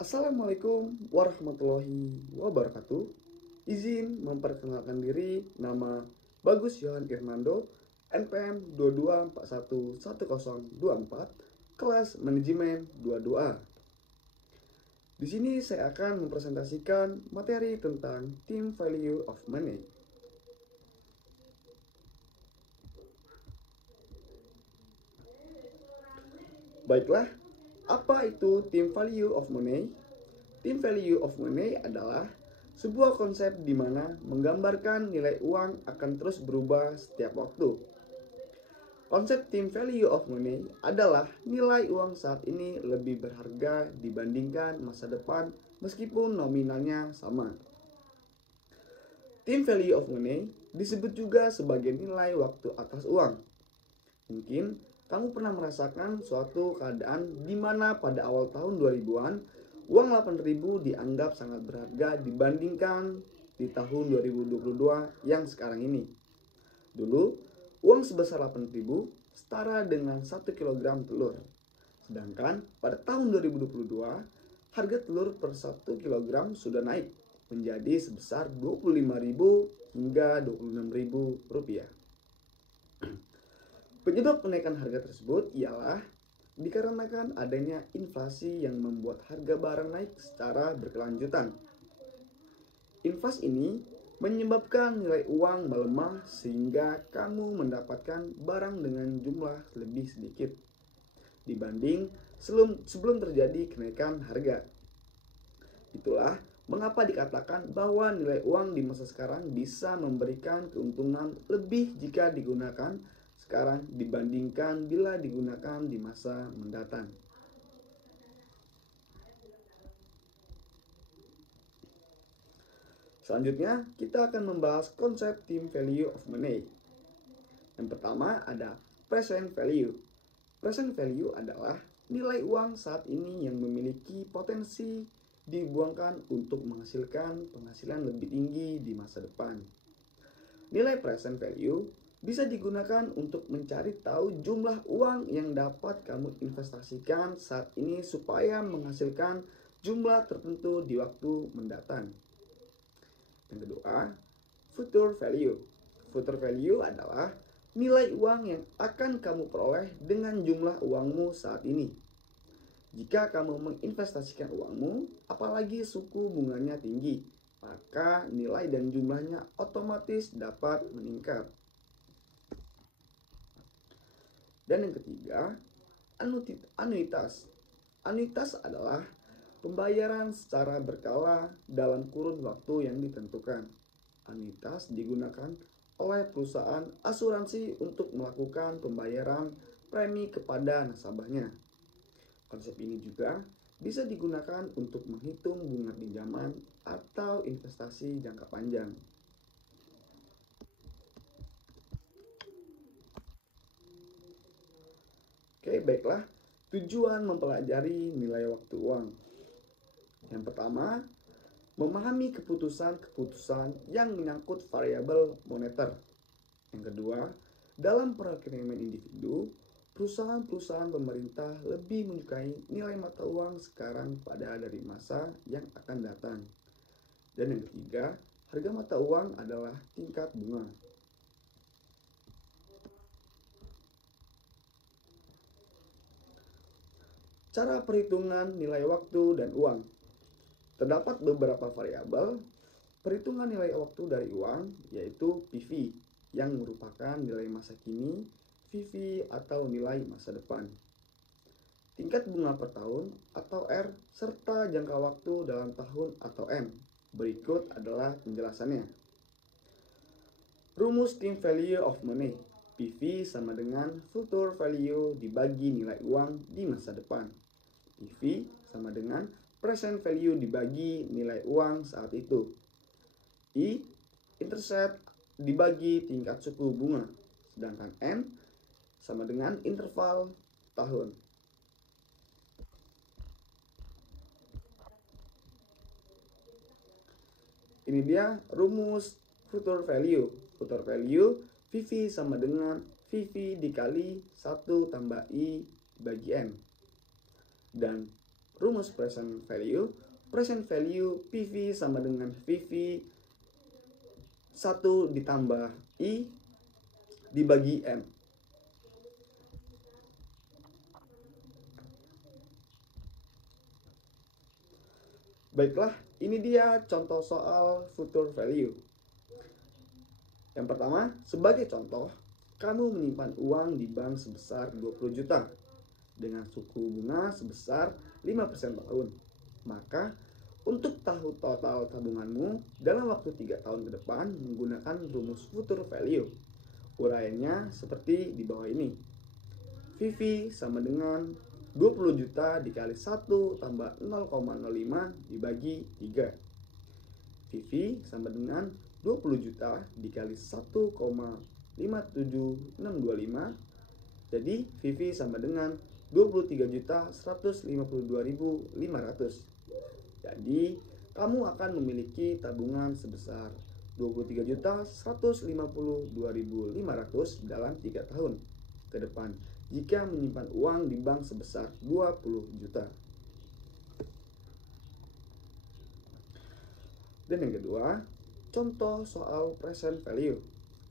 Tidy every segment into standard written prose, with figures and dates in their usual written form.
Assalamualaikum warahmatullahi wabarakatuh. Izin memperkenalkan diri, nama Bagus Yohan Irnando, NPM 22411024, kelas manajemen 22A. Di sini saya akan mempresentasikan materi tentang team value of money. Baiklah, apa itu team value of money? Team value of money adalah sebuah konsep di mana menggambarkan nilai uang akan terus berubah setiap waktu. Konsep team value of money adalah nilai uang saat ini lebih berharga dibandingkan masa depan meskipun nominalnya sama. Team value of money disebut juga sebagai nilai waktu atas uang. Mungkin kamu pernah merasakan suatu keadaan di mana pada awal tahun 2000-an uang 8.000 dianggap sangat berharga dibandingkan di tahun 2022 yang sekarang ini. Dulu, uang sebesar 8.000 setara dengan 1 kg telur. Sedangkan pada tahun 2022, harga telur per 1 kg sudah naik menjadi sebesar 25.000 hingga 26.000 rupiah. Penyebab kenaikan harga tersebut ialah dikarenakan adanya inflasi yang membuat harga barang naik secara berkelanjutan. Inflasi ini menyebabkan nilai uang melemah sehingga kamu mendapatkan barang dengan jumlah lebih sedikit dibanding sebelum terjadi kenaikan harga. Itulah mengapa dikatakan bahwa nilai uang di masa sekarang bisa memberikan keuntungan lebih jika digunakan sekarang dibandingkan bila digunakan di masa mendatang. Selanjutnya, kita akan membahas konsep team value of money. Yang pertama ada present value. Present value adalah nilai uang saat ini yang memiliki potensi dibuangkan untuk menghasilkan penghasilan lebih tinggi di masa depan. Nilai present value bisa digunakan untuk mencari tahu jumlah uang yang dapat kamu investasikan saat ini supaya menghasilkan jumlah tertentu di waktu mendatang. Yang kedua, future value. Future value adalah nilai uang yang akan kamu peroleh dengan jumlah uangmu saat ini. Jika kamu menginvestasikan uangmu, apalagi suku bunganya tinggi, maka nilai dan jumlahnya otomatis dapat meningkat. Dan yang ketiga, anuitas. Anuitas adalah pembayaran secara berkala dalam kurun waktu yang ditentukan. Anuitas digunakan oleh perusahaan asuransi untuk melakukan pembayaran premi kepada nasabahnya. Konsep ini juga bisa digunakan untuk menghitung bunga pinjaman atau investasi jangka panjang. Oke, baiklah. Tujuan mempelajari nilai waktu uang. Yang pertama, memahami keputusan-keputusan yang menyangkut variabel moneter. Yang kedua, dalam perekonomian individu, perusahaan-perusahaan pemerintah lebih menyukai nilai mata uang sekarang pada dari masa yang akan datang. Dan yang ketiga, harga mata uang adalah tingkat bunga. Cara perhitungan nilai waktu dan uang. Terdapat beberapa variabel perhitungan nilai waktu dari uang, yaitu PV, yang merupakan nilai masa kini, VV atau nilai masa depan. Tingkat bunga per tahun atau R, serta jangka waktu dalam tahun atau M. Berikut adalah penjelasannya. Rumus team value of money. PV sama dengan future value dibagi nilai uang di masa depan. PV sama dengan present value dibagi nilai uang saat itu. I, intercept dibagi tingkat suku bunga. Sedangkan N sama dengan interval tahun. Ini dia rumus future value. Future value VV sama dengan VV dikali 1 tambah I bagi N. Dan rumus present value PV sama dengan VV 1 ditambah I dibagi M. Baiklah, ini dia contoh soal future value. Yang pertama, sebagai contoh, kamu menyimpan uang di bank sebesar 20 juta dengan suku bunga sebesar 5% per tahun. Maka, untuk tahun total tabunganmu dalam waktu 3 tahun ke depan menggunakan rumus future value. Uraiannya seperti di bawah ini. VV sama dengan 20 juta dikali 1 tambah 0,05 dibagi 3. VV sama dengan 20 juta dikali 1,57625. Jadi VV sama dengan 23.152.500. Jadi kamu akan memiliki tabungan sebesar 23.152.500 dalam 3 tahun ke depan jika menyimpan uang di bank sebesar 20 juta. Dan yang kedua, contoh soal present value.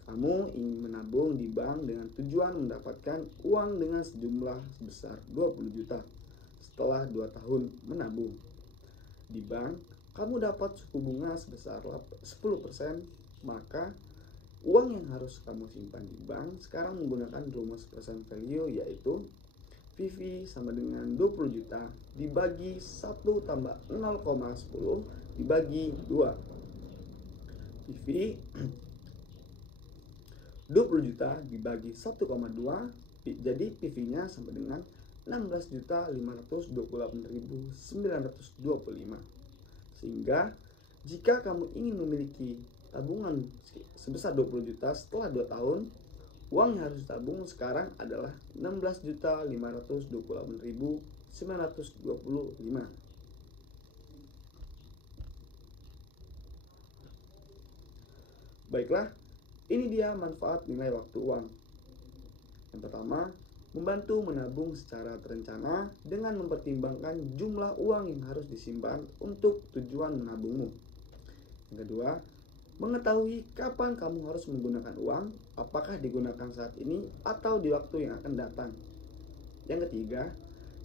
Kamu ingin menabung di bank dengan tujuan mendapatkan uang dengan sejumlah sebesar 20 juta setelah 2 tahun menabung. Di bank, kamu dapat suku bunga sebesar 10%, maka uang yang harus kamu simpan di bank sekarang menggunakan rumus present value, yaitu VV sama dengan 20 juta dibagi 1 tambah 0,10 dibagi 2. VV 20 juta dibagi 1,2, jadi PV nya sama dengan 16.528.925. Sehingga jika kamu ingin memiliki tabungan sebesar 20 juta setelah 2 tahun, uang yang harus ditabung sekarang adalah 16.528.925. Baiklah, ini dia manfaat nilai waktu uang. Yang pertama, membantu menabung secara terencana dengan mempertimbangkan jumlah uang yang harus disimpan untuk tujuan menabungmu. Yang kedua, mengetahui kapan kamu harus menggunakan uang, apakah digunakan saat ini atau di waktu yang akan datang. Yang ketiga,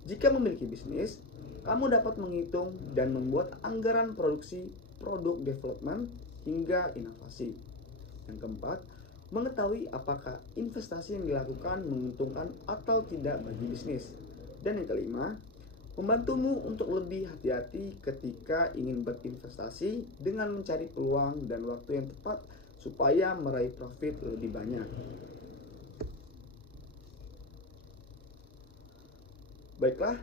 jika memiliki bisnis, kamu dapat menghitung dan membuat anggaran produksi, produk development, hingga inovasi. Yang keempat, mengetahui apakah investasi yang dilakukan menguntungkan atau tidak bagi bisnis. Dan yang kelima, membantumu untuk lebih hati-hati ketika ingin berinvestasi dengan mencari peluang dan waktu yang tepat supaya meraih profit lebih banyak. Baiklah,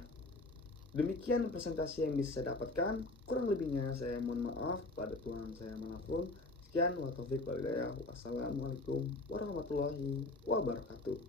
demikian presentasi yang bisa saya dapatkan. Kurang lebihnya saya mohon maaf, pada Tuhan saya manapun. Sekian, wa taufiq wal hidayah. Wassalamualaikum warahmatullahi wabarakatuh.